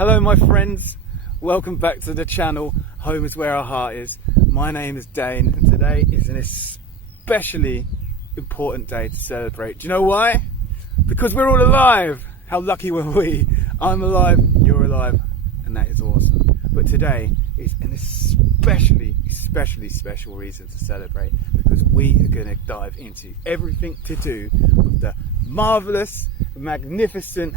Hello my friends, welcome back to the channel. Home is where our heart is. My name is Dane and today is an especially important day to celebrate. Do you know why? Because we're all alive. How lucky were we? I'm alive, you're alive, and that is awesome. But today is an especially special reason to celebrate, because we are going to dive into everything to do with the marvellous, magnificent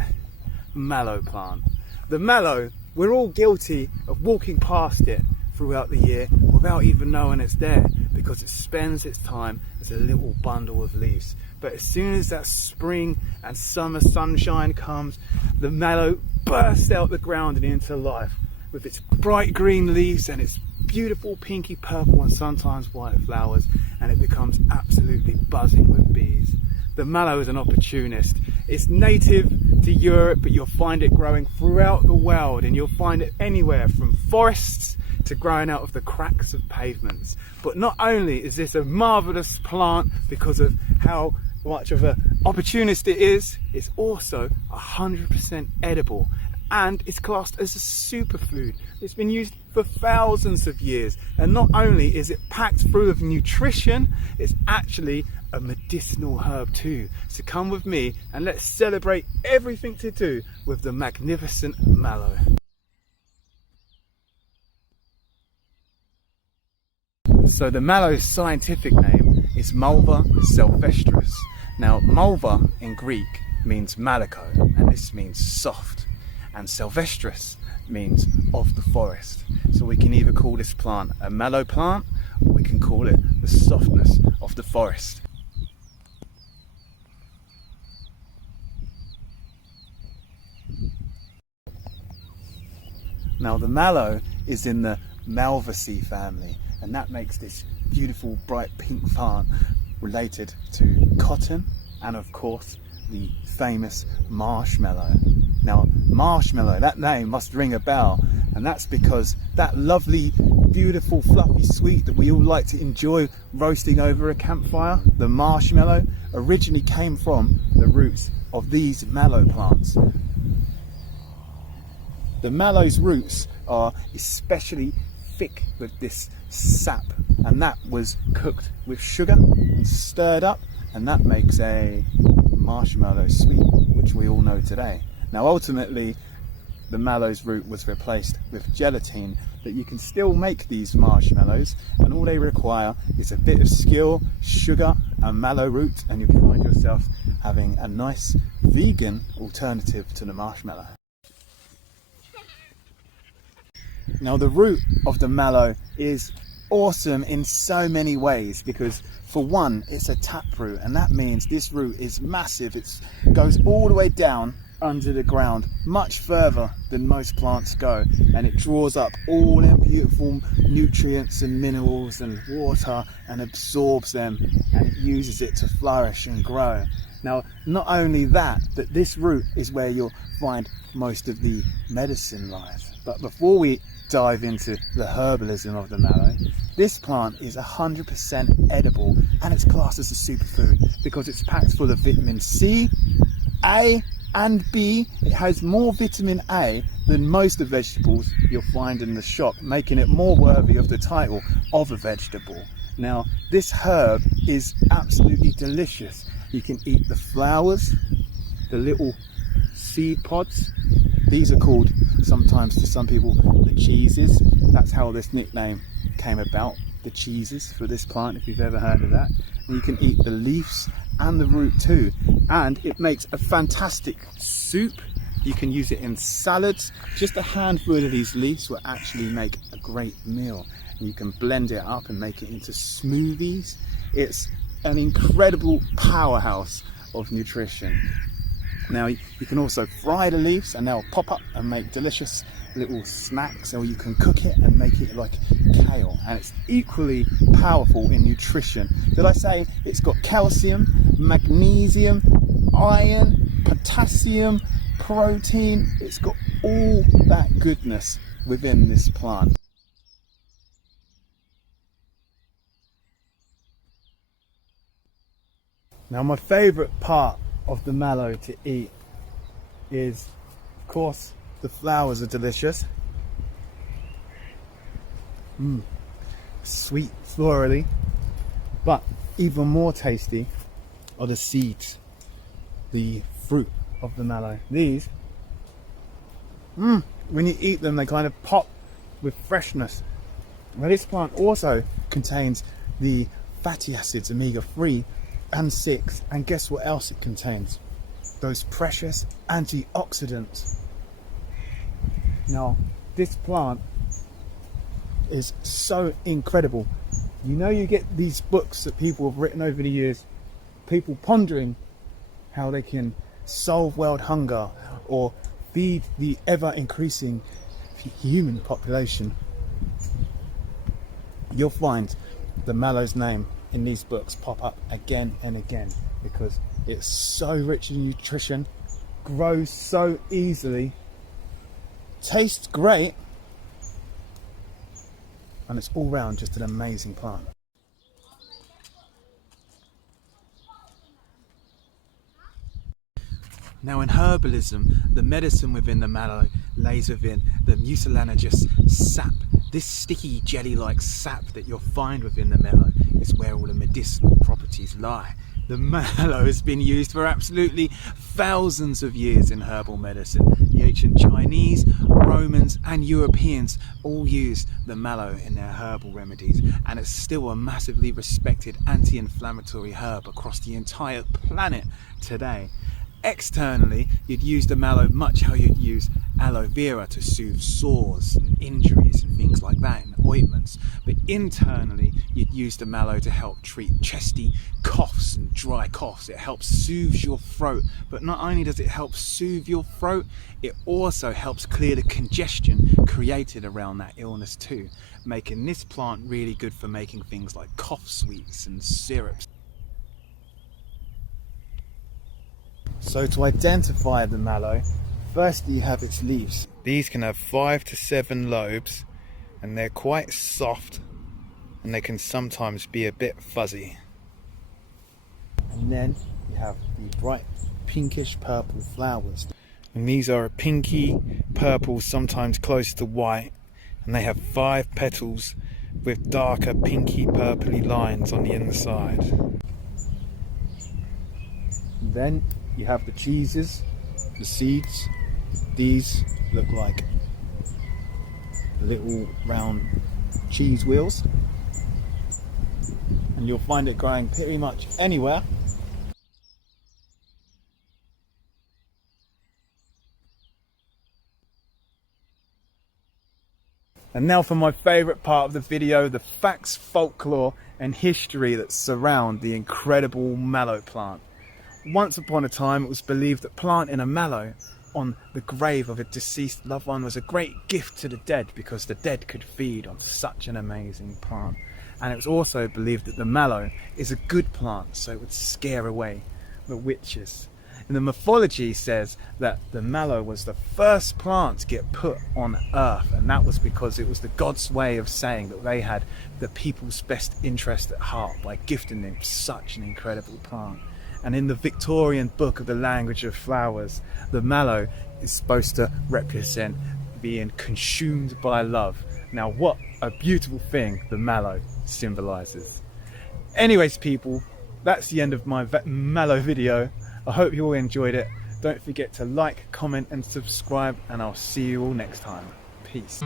mallow plant. The mallow, we're all guilty of walking past it throughout the year without even knowing it's there, because it spends its time as a little bundle of leaves. But as soon as that spring and summer sunshine comes, the mallow bursts out the ground and into life with its bright green leaves and its beautiful pinky purple and sometimes white flowers, and it becomes absolutely buzzing with bees. The mallow is an opportunist. It's native to Europe, but you'll find it growing throughout the world, and you'll find it anywhere from forests to growing out of the cracks of pavements. But not only is this a marvellous plant because of how much of an opportunist it is, it's also 100% edible, and it's classed as a superfood. It's been used for thousands of years, and not only is it packed full of nutrition, it's actually a medicinal herb too. So come with me and let's celebrate everything to do with the magnificent mallow. So the mallow's scientific name is Malva sylvestris. Now malva in Greek means malachite, and this means soft, and sylvestris means of the forest. So we can either call this plant a mallow plant, or we can call it the softness of the forest. Now the mallow is in the Malvaceae family, and that makes this beautiful bright pink plant related to cotton and of course the famous marshmallow. Now marshmallow, that name must ring a bell, and that's because that lovely, beautiful, fluffy sweet that we all like to enjoy roasting over a campfire, the marshmallow, originally came from the roots of these mallow plants. The mallow's roots are especially thick with this sap, and that was cooked with sugar and stirred up, and that makes a marshmallow sweet, which we all know today. Now ultimately the mallow's root was replaced with gelatine, but you can still make these marshmallows, and all they require is a bit of skill, sugar and mallow root, and you can find yourself having a nice vegan alternative to the marshmallow. Now the root of the mallow is awesome in so many ways, because for one, it's a taproot, and that means this root is massive. It goes all the way down under the ground, much further than most plants go, and it draws up all them beautiful nutrients and minerals and water and absorbs them, and it uses it to flourish and grow. Now not only that, but this root is where you'll find most of the medicine lies. But before we dive into the herbalism of the mallow, this plant is 100% edible, and it's classed as a superfood because it's packed full of vitamin C, A and B. It has more vitamin A than most of the vegetables you'll find in the shop, making it more worthy of the title of a vegetable. Now this herb is absolutely delicious. You can eat the flowers, the little seed pods. These are called sometimes to some people the cheeses. That's how this nickname came about, the cheeses, for this plant, if you've ever heard of that. And you can eat the leaves and the root too, and it makes a fantastic soup. You can use it in salads. Just a handful of these leaves will actually make a great meal, and you can blend it up and make it into smoothies. It's an incredible powerhouse of nutrition. Now you can also fry the leaves and they'll pop up and make delicious little snacks, or you can cook it and make it like kale, and it's equally powerful in nutrition. Did I say it's got calcium, magnesium, iron, potassium, protein? It's got all that goodness within this plant. Now my favourite part of the mallow to eat is, of course, The flowers are delicious. Sweet, florally. But even more tasty are the seeds, the fruit of the mallow. These, when you eat them, they kind of pop with freshness. Now, this plant also contains the fatty acids omega-3 and 6, and guess what else it contains? Those precious antioxidants. Now, this plant is so incredible. You know, you get these books that people have written over the years, people pondering how they can solve world hunger or feed the ever increasing human population. You'll find the mallow's name in these books pop up again and again because it's so rich in nutrition, grows so easily, tastes great, and it's all round just an amazing plant. Now, in herbalism, the medicine within the mallow lays within the mucilaginous sap. This sticky jelly-like sap that you'll find within the mallow is where all the medicinal properties lie. The mallow has been used for absolutely thousands of years in herbal medicine. The ancient Chinese, Romans and Europeans all used the mallow in their herbal remedies, and it's still a massively respected anti-inflammatory herb across the entire planet today. Externally, you'd use the mallow much how you'd use aloe vera to soothe sores and injuries and things like that in ointments. But internally, you'd use the mallow to help treat chesty coughs and dry coughs. It helps soothe your throat. But not only does it help soothe your throat, it also helps clear the congestion created around that illness too, making this plant really good for making things like cough sweets and syrups. So to identify the mallow, first you have its leaves. These can have 5 to 7 lobes, and they're quite soft, and they can sometimes be a bit fuzzy. And then you have the bright pinkish purple flowers, and these are a pinky purple, sometimes close to white, and they have 5 petals with darker pinky purpley lines on the inside. Then you have the cheeses, the seeds. These look like little round cheese wheels, and you'll find it growing pretty much anywhere. And now for my favourite part of the video, the facts, folklore and history that surround the incredible mallow plant. Once upon a time, it was believed that planting a mallow on the grave of a deceased loved one was a great gift to the dead because the dead could feed on such an amazing plant. And it was also believed that the mallow is a good plant, so it would scare away the witches. And the mythology says that the mallow was the first plant to get put on earth, and that was because it was the gods' way of saying that they had the people's best interest at heart by gifting them such an incredible plant. And in the Victorian book of the language of flowers, the mallow is supposed to represent being consumed by love. Now, what a beautiful thing the mallow symbolizes. Anyways, people, that's the end of my mallow video. I hope you all enjoyed it. Don't forget to like, comment and subscribe, and I'll see you all next time. Peace.